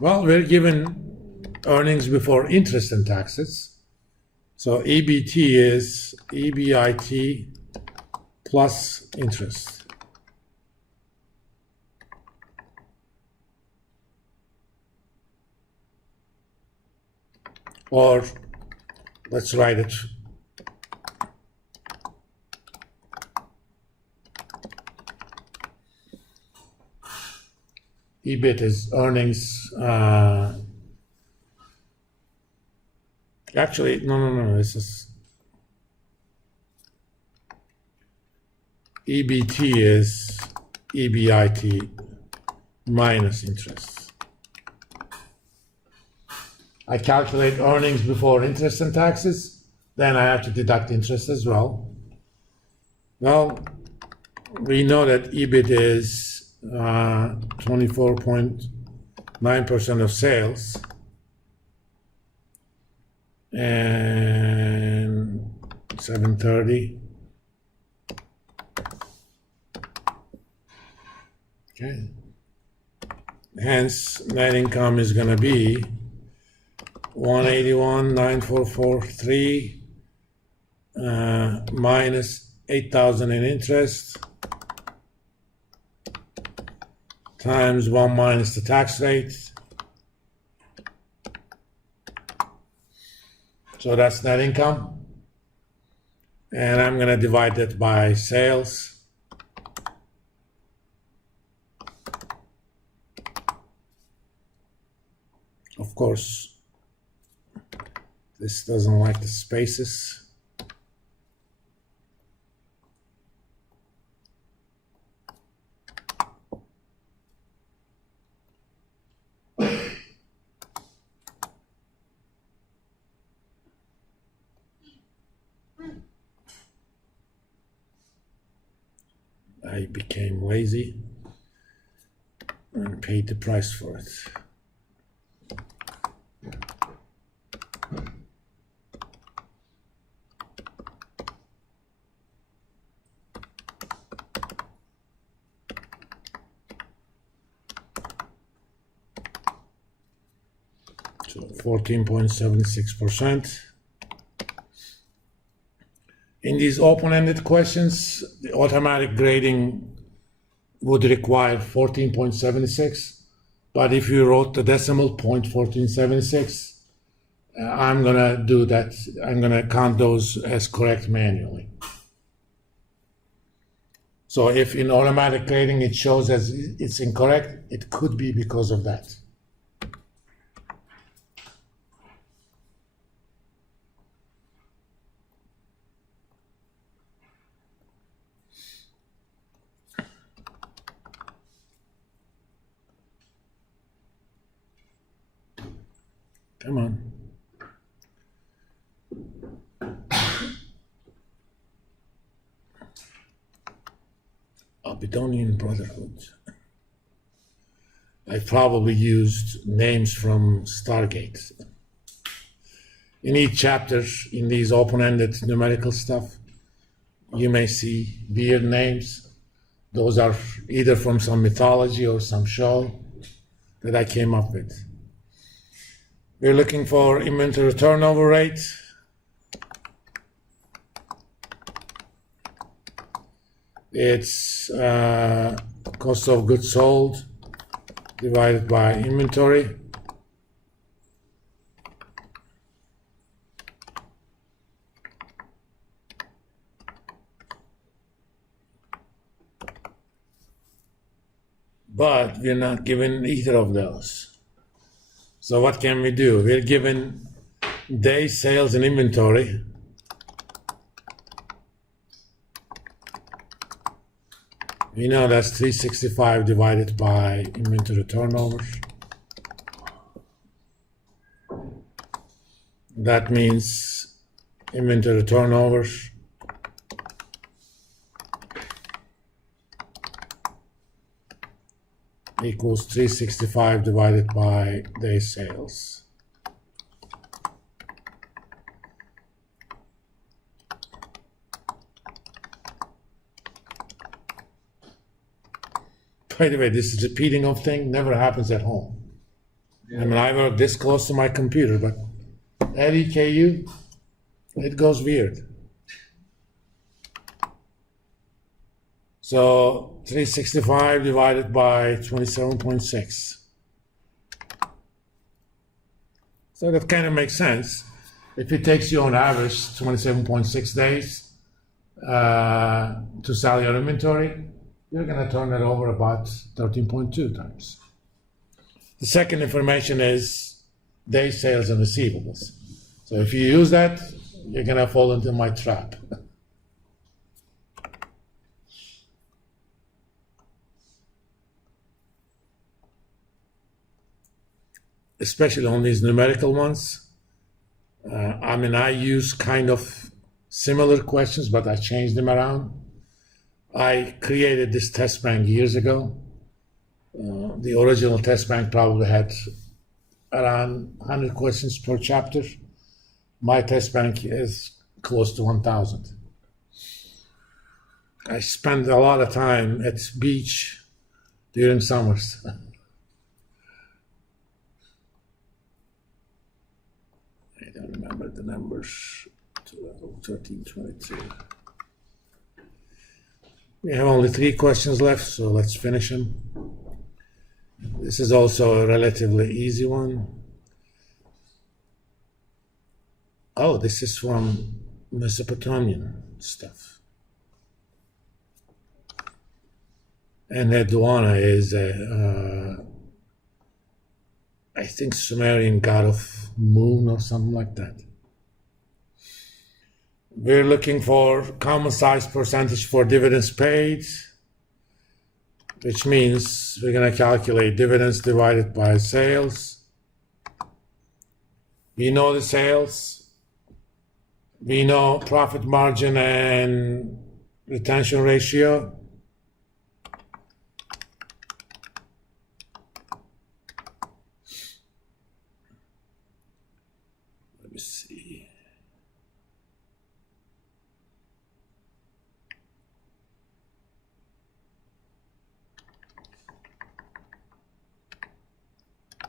Well, we're given earnings before interest and taxes. So EBT is EBIT plus interest. Or let's write it. EBIT is earnings. Actually, no. This is EBT is EBIT minus interest. I calculate earnings before interest and taxes, then I have to deduct interest as well. Well, we know that EBIT is 24.9% of sales, and 730. Okay. Hence, net income is going to be 181,943 minus 8,000 in interest times 1 minus the tax rate. So that's net income. And I'm going to divide that by sales. Of course, this doesn't like the spaces. I became lazy and paid the price for it. So 14.76%. In these open-ended questions, the automatic grading would require 14.76, but if you wrote the decimal point 1476, I'm gonna do that. I'm gonna count those as correct manually. So if in automatic grading it shows as it's incorrect, it could be because of that. Come on. Abidonian Brotherhood. I probably used names from Stargate. In each chapter, in these open-ended numerical stuff, you may see weird names. Those are either from some mythology or some show that I came up with. We're looking for inventory turnover rate. It's cost of goods sold divided by inventory. But we're not given either of those. So what can we do? We're given days sales and inventory. We know that's 365 divided by inventory turnover. That means inventory turnover equals 365 divided by days sales. By the way, this is repeating of thing never happens at home. I mean, I work this close to my computer, but LEKU, it goes weird. So 365 divided by 27.6. So that kind of makes sense. If it takes you on average 27.6 days to sell your inventory, you're going to turn it over about 13.2 times. The second information is day sales and receivables. So if you use that, you're going to fall into my trap. Especially on these numerical ones. I mean, I use kind of similar questions, but I changed them around. I created this test bank years ago. The original test bank probably had around 100 questions per chapter. My test bank is close to 1,000. I spend a lot of time at beach during summers. I don't remember the numbers. 13, 22. We have only 3 questions left, so let's finish them. This is also a relatively easy one. Oh, this is from Mesopotamian stuff. And Edwana is I think Sumerian god of moon or something like that. We're looking for common size percentage for dividends paid, which means we're going to calculate dividends divided by sales. We know the sales. We know profit margin and retention ratio. Let me see.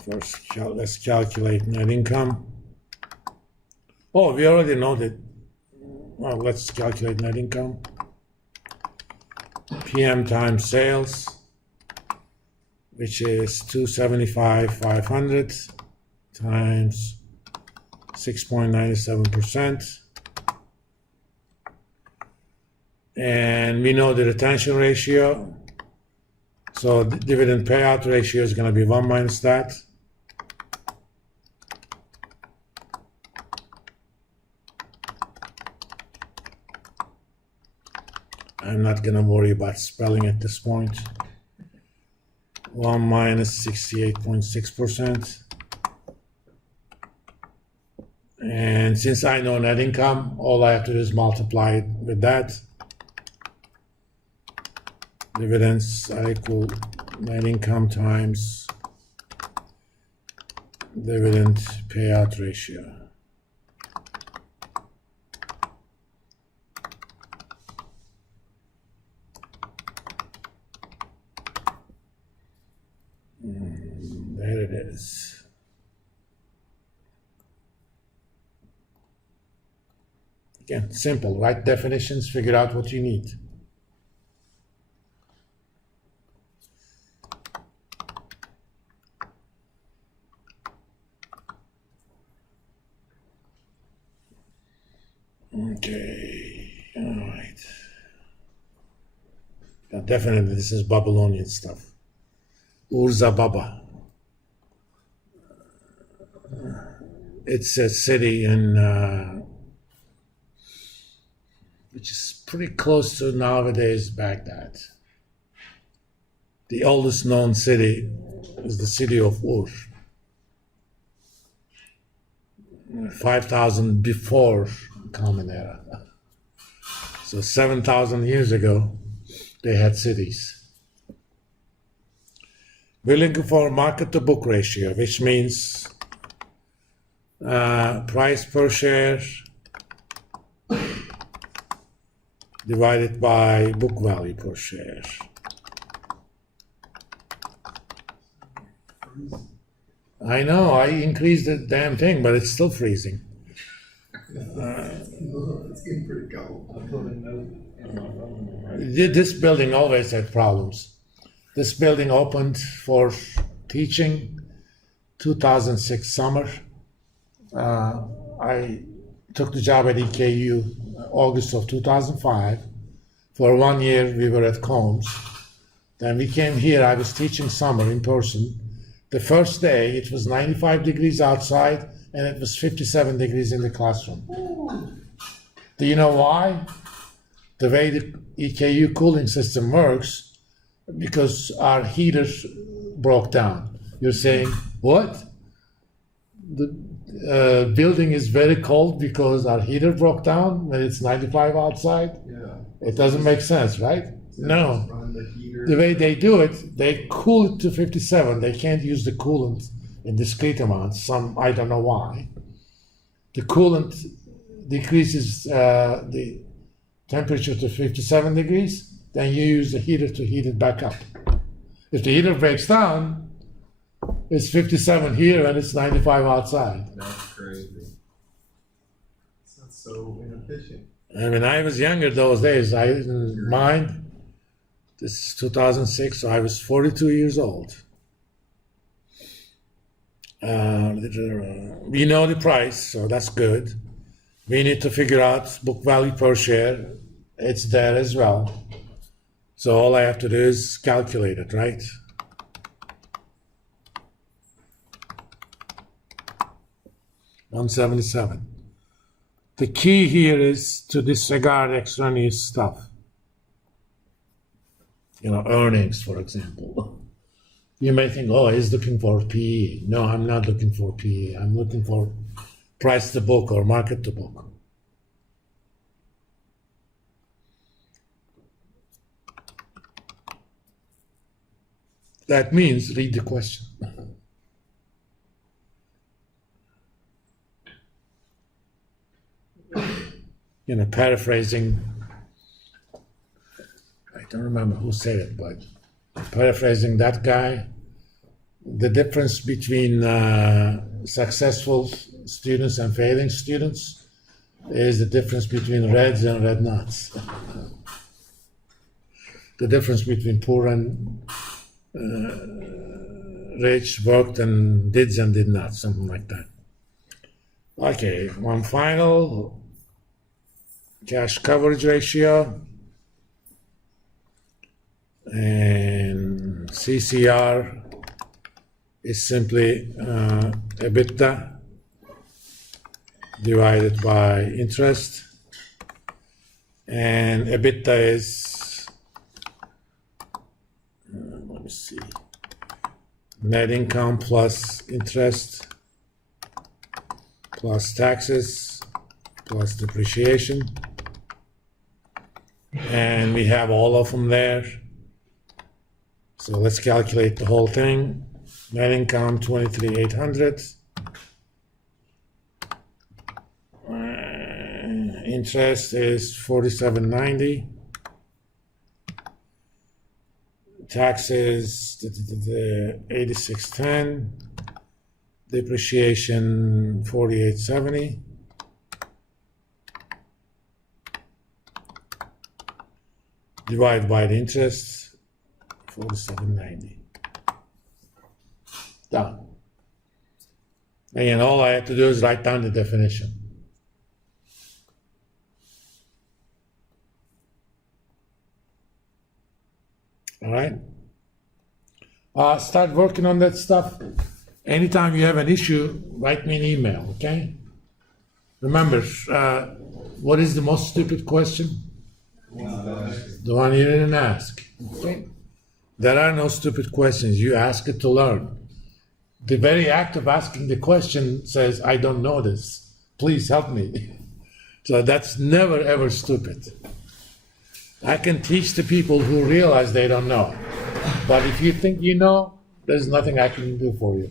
First, let's calculate net income. Oh, we already know that. Well, let's calculate net income. PM times sales, which is 275,500 times 6.97%. And we know the retention ratio. So the dividend payout ratio is going to be 1 minus that. I'm not going to worry about spelling at this point. 1 minus 68.6%. And since I know net income, all I have to do is multiply it with that. Dividends are equal net income times dividend payout ratio. There it is. Again, simple. Write definitions, figure out what you need. Okay, all right. Now, definitely, this is Babylonian stuff. Urza Baba. It's a city in which is pretty close to nowadays Baghdad. The oldest known city is the city of Ur. 5,000 before Common Era. So 7,000 years ago, they had cities. We're looking for market to book ratio, which means price per share divided by book value per share. I know, I increased the damn thing, but it's still freezing. It's getting pretty cold. This building always had problems. This building opened for teaching 2006 summer. I took the job at EKU August of 2005. For 1 year we were at Combs. Then we came here, I was teaching summer in person. The first day it was 95 degrees outside and it was 57 degrees in the classroom. Do you know why? The way the EKU cooling system works, because our heater broke down. You're saying, what? The building is very cold because our heater broke down when it's 95 outside? Yeah. It doesn't make sense, right? No. Run the heater. The way they do it, they cool it to 57. They can't use the coolant in discrete amounts. I don't know why. The coolant decreases the temperature to 57 degrees, then you use the heater to heat it back up. If the heater breaks down, it's 57 here and it's 95 outside. That's crazy. That's so inefficient. And when I was younger those days, I didn't mind. This is 2006, so I was 42 years old. We know the price, so that's good. We need to figure out book value per share. It's there as well. So all I have to do is calculate it, right? $177. The key here is to disregard extraneous stuff. Earnings, for example. You may think, oh, he's looking for PE. No, I'm not looking for PE. I'm looking for price to book or market to book. That means read the question. Paraphrasing, I don't remember who said it, but paraphrasing that guy, the difference between successful students and failing students is the difference between reds and red nuts. The difference between poor and rich, worked and did not, something like that. Okay, one final. Cash coverage ratio and CCR is simply EBITDA divided by interest, and EBITDA is let me see, net income plus interest plus taxes plus depreciation. And we have all of them there. So let's calculate the whole thing. Net income 23,800. Interest is 4790. Taxes 8610. Depreciation 4870. Divided by the interest, 4790. Done. Again, all I have to do is write down the definition. All right? Start working on that stuff. Anytime you have an issue, write me an email, okay? Remember, what is the most stupid question? The one you didn't ask. Okay? There are no stupid questions. You ask it to learn. The very act of asking the question says, I don't know this. Please help me. So that's never, ever stupid. I can teach the people who realize they don't know. But if you think you know, there's nothing I can do for you.